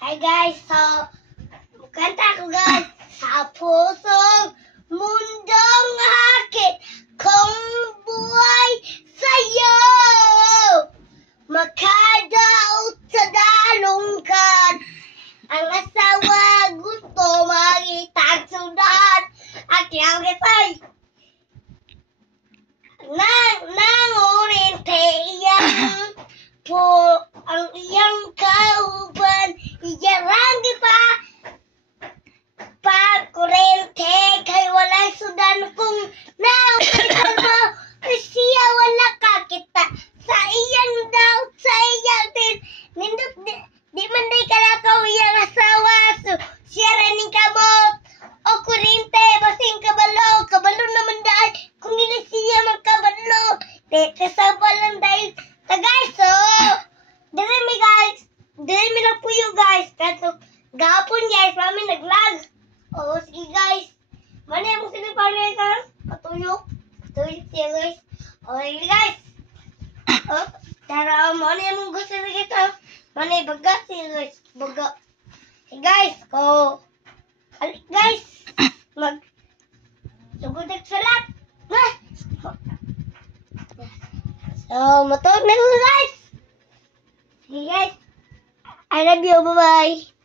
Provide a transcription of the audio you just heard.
Hi guys, so kanta ko guys sa pusong mundong hakit kung buhay sa'yo makadaot sa dalungkan ang asawa gusto magitag sudan at yang kitay nangunin iyang po ang iyang kauban iyarangi pa kurente kay walay sudan kung naupitol mo siya wala kakita sa iyang daw sa iyang tin nindot di man day kalakaw iyang asawa so siya raning kamot o kurente basing kabalo naman dahil kung nila siya magkabalo di kasabalan dahil tagay so Dili mi lang puyo guys. Kaso gapon guys, mami naglag. Oo, sige guys. Mani mo sila panay ka? Patuyok. Patuyok siya guys. Okay guys. Oh, tara, mani mo gusto na kita. Mani baga siya guys. Baga. Hey guys, halik guys. Sugudag salat. So, matulog na ko guys. Sige guys. I love you. Bye-bye.